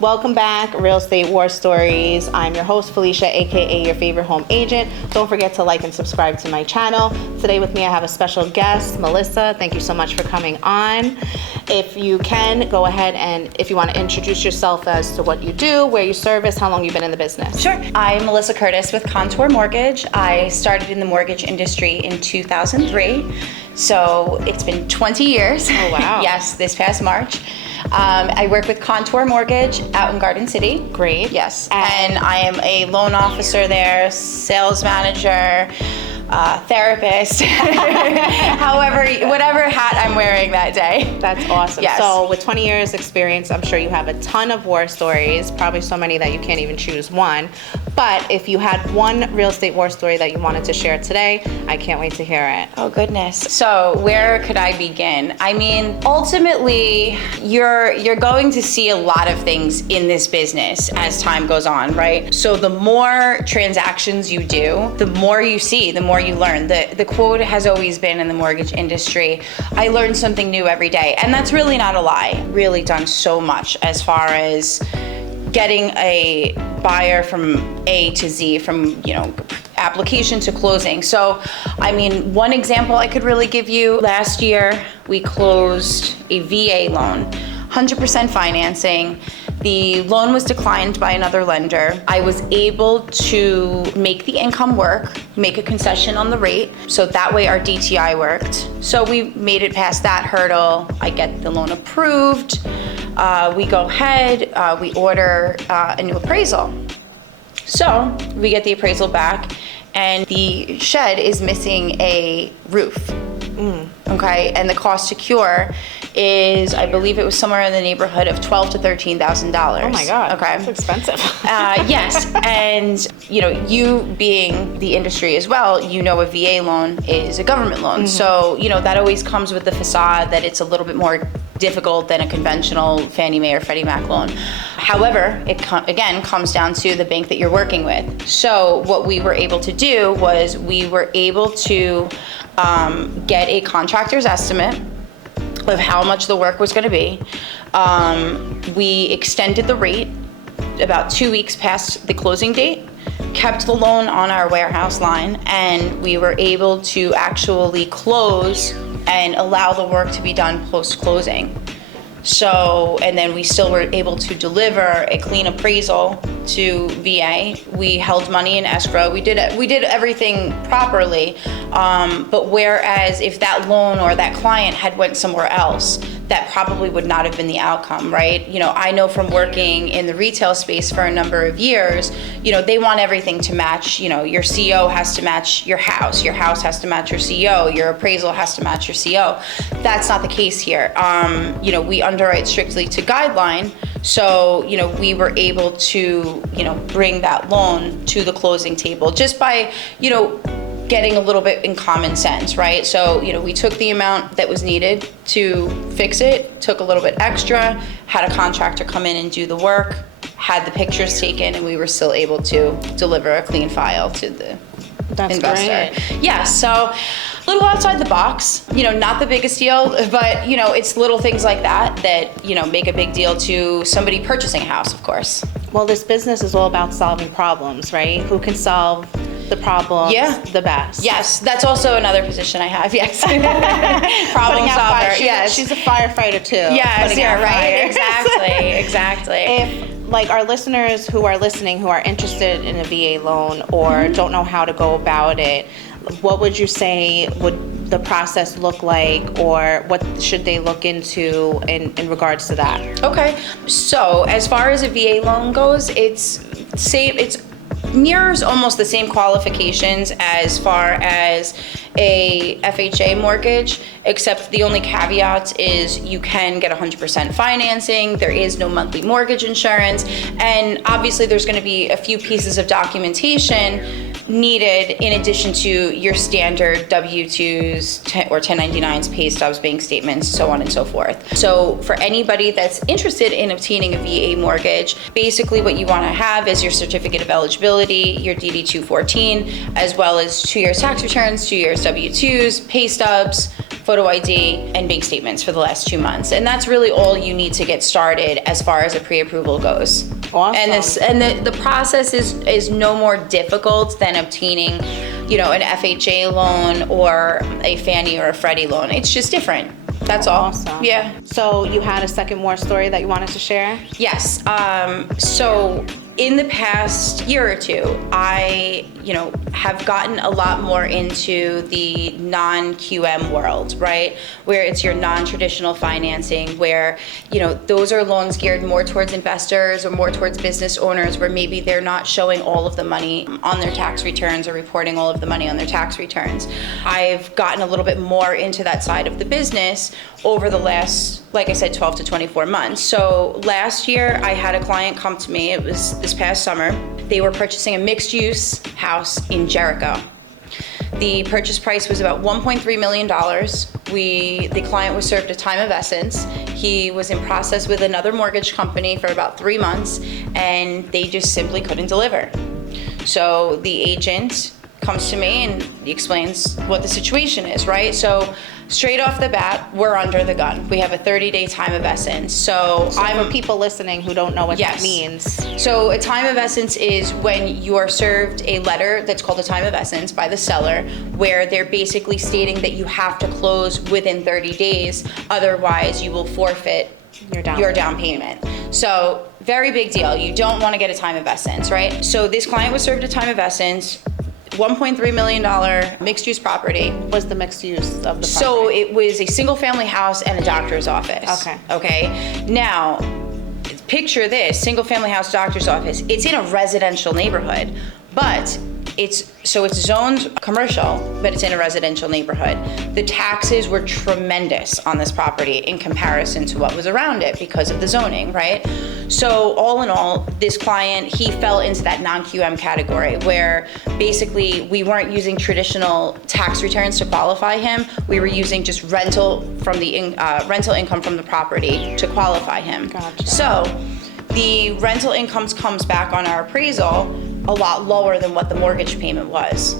Welcome back, Real Estate War Stories. I'm your host, Felicia, aka your favorite home agent. Don't forget to like and subscribe to my channel. Today with me I have a special guest, Melissa. Thank you so much for coming on. If you can, go ahead and if you want to introduce yourself as to what you do, where you service, how long you've been in the business. Sure. I'm Melissa Curtis with Contour Mortgage. I started in the mortgage industry in 2003. So it's been 20 years. Oh, wow. Yes, this past March. I work with Contour Mortgage out in Garden City. Great. Yes. And I am a loan officer there, sales manager, therapist, however, whatever hat I'm wearing that day. That's awesome. Yes. So with 20 years experience, I'm sure you have a ton of war stories, probably so many that you can't even choose one. But if you had one real estate war story that you wanted to share today, I can't wait to hear it. Oh goodness. So where could I begin? I mean, ultimately, you're going to see a lot of things in this business as time goes on, right? So the more transactions you do, the more you see, the more you learn. The quote has always been in the mortgage industry, I learn something new every day. And that's really not a lie. Really done so much as far as getting a buyer from A to Z, from, application to closing. So, I mean, one example I could really give you, last year we closed a VA loan, 100% financing. The loan was declined by another lender. I was able to make the income work, make a concession on the rate, so that way our DTI worked. So we made it past that hurdle. I get the loan approved. We go ahead, we order a new appraisal. So we get the appraisal back and the shed is missing a roof. Okay, and the cost to cure is, I believe it was somewhere in the neighborhood of $12,000 to $13,000. Oh my God, okay, that's expensive. Yes, and you being the industry as well, a VA loan is a government loan. So that always comes with the facade that it's a little bit more difficult than a conventional Fannie Mae or Freddie Mac loan. However, it again comes down to the bank that you're working with. So what we were able to do was we were able to get a contractor's estimate of how much the work was going to be. We extended the rate about 2 weeks past the closing date, kept the loan on our warehouse line, and we were able to actually close and allow the work to be done post-closing. So, and then we still were able to deliver a clean appraisal to VA. We held money in escrow. We did everything properly. But whereas if that loan or that client had went somewhere else, that probably would not have been the outcome, right? I know from working in the retail space for a number of years, they want everything to match. Your CO has to match your house has to match your CO, your appraisal has to match your CO. That's not the case here. We underwrite strictly to guideline. So, we were able to, bring that loan to the closing table just by, getting a little bit in common sense, right? So, we took the amount that was needed to fix it, took a little bit extra, had a contractor come in and do the work, had the pictures taken, and we were still able to deliver a clean file to the investor. Great. Yeah, so a little outside the box, not the biggest deal, but it's little things like that make a big deal to somebody purchasing a house, of course. Well, this business is all about solving problems, right? Who can solve the problems the best? Yes, that's also another position I have, yes. Problem solver, yes. She's a firefighter too. Yes, yeah, right, exactly. If our listeners who are listening, who are interested in a VA loan or don't know how to go about it, what would you say would the process look like, or what should they look into in regards to that? Okay, so as far as a VA loan goes, it's mirrors almost the same qualifications as far as a FHA mortgage, except the only caveat is you can get 100% financing, there is no monthly mortgage insurance, and obviously there's going to be a few pieces of documentation needed in addition to your standard W-2s or 1099s, pay stubs, bank statements, so on and so forth. So for anybody that's interested in obtaining a VA mortgage, basically what you want to have is your certificate of eligibility, utility, your DD-214, as well as 2 years tax returns, 2 years W-2s, pay stubs, photo ID, and bank statements for the last 2 months. And that's really all you need to get started as far as a pre-approval goes. Awesome. And the process is no more difficult than obtaining, an FHA loan or a Fannie or a Freddie loan. It's just different. That's all. Awesome. Yeah. So you had a second war story that you wanted to share? Yes. So in the past year or two, I, have gotten a lot more into the non-QM world, right? Where it's your non-traditional financing, where, those are loans geared more towards investors or more towards business owners, where maybe they're not showing all of the money on their tax returns or reporting all of the money on their tax returns. I've gotten a little bit more into that side of the business over the last, like I said, 12 to 24 months. So last year I had a client come to me, it was this past summer. They were purchasing a mixed use house in Jericho. The purchase price was about $1.3 million. The client was served a time of essence. He was in process with another mortgage company for about 3 months, and they just simply couldn't deliver. So the agent comes to me and he explains what the situation is, right? So straight off the bat, we're under the gun. We have a 30-day time of essence. So for people listening who don't know what Yes. that means. So a time of essence is when you are served a letter that's called a time of essence by the seller, where they're basically stating that you have to close within 30 days, otherwise you will forfeit your down payment. So very big deal. You don't want to get a time of essence, right? So this client was served a time of essence, $1.3 million mixed use property. Was the mixed use of the property? So it was a single family house and a doctor's office. Okay. Now, picture this, single family house, doctor's office. It's in a residential neighborhood, but it's zoned commercial, but it's in a residential neighborhood. The taxes were tremendous on this property in comparison to what was around it because of the zoning, right? So all in all, this client, he fell into that non-QM category where basically we weren't using traditional tax returns to qualify him. We were using just rental income from the property to qualify him. Gotcha. So the rental income comes back on our appraisal a lot lower than what the mortgage payment was.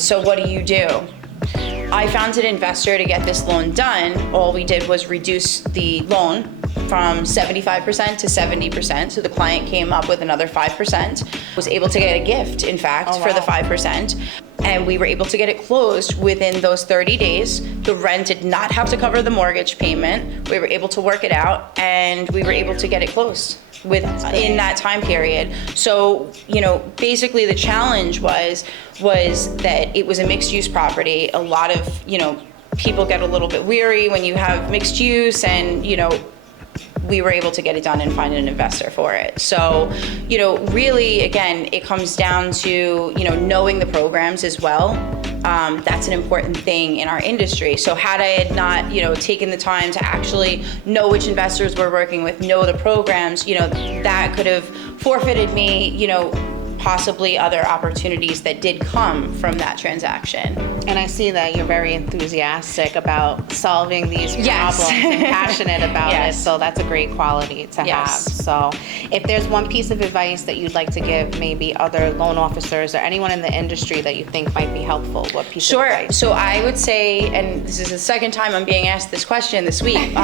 So what do? I found an investor to get this loan done. All we did was reduce the loan from 75% to 70%. So the client came up with another 5%, was able to get a gift, in fact, for the 5%. And we were able to get it closed within those 30 days. The rent did not have to cover the mortgage payment. We were able to work it out, and we were able to get it closed in that time period. So, basically the challenge was that it was a mixed use property. A lot of, people get a little bit weary when you have mixed use, and, we were able to get it done and find an investor for it. So, really, again, it comes down to, knowing the programs as well. That's an important thing in our industry. So had I had not, taken the time to actually know which investors we're working with, know the programs, that could have forfeited me, possibly other opportunities that did come from that transaction. And I see that you're very enthusiastic about solving these Yes. problems and passionate about Yes. it. So that's a great quality to have. Yes. So if there's one piece of advice that you'd like to give maybe other loan officers or anyone in the industry that you think might be helpful, what piece of advice? So I would say, and this is the second time I'm being asked this question this week,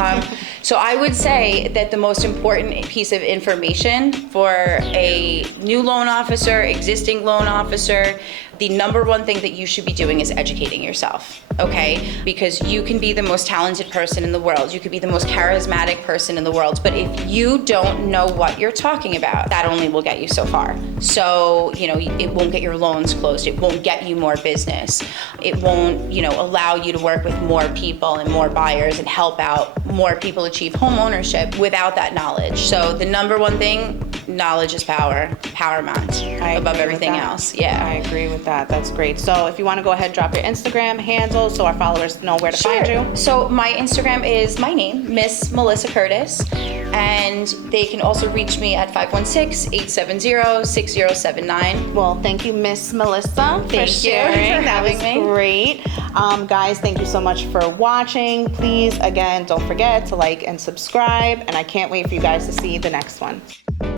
so I would say that the most important piece of information for a new loan officer, existing loan officer, the number one thing that you should be doing is educating yourself, okay? Because you can be the most talented person in the world. You could be the most charismatic person in the world. But if you don't know what you're talking about, that only will get you so far. So, it won't get your loans closed. It won't get you more business. It won't, allow you to work with more people and more buyers and help out more people achieve home ownership without that knowledge. So the number one thing, knowledge is power, paramount above everything else. Yeah. I agree with that. That's great. So if you want to go ahead, drop your Instagram handle so our followers know where to find you. So my Instagram is my name, Miss Melissa Curtis, and they can also reach me at 516-870-6079. Well, thank you, Miss Melissa, for sharing. That was great. Guys, thank you so much for watching. Please, again, don't forget to like and subscribe, and I can't wait for you guys to see the next one.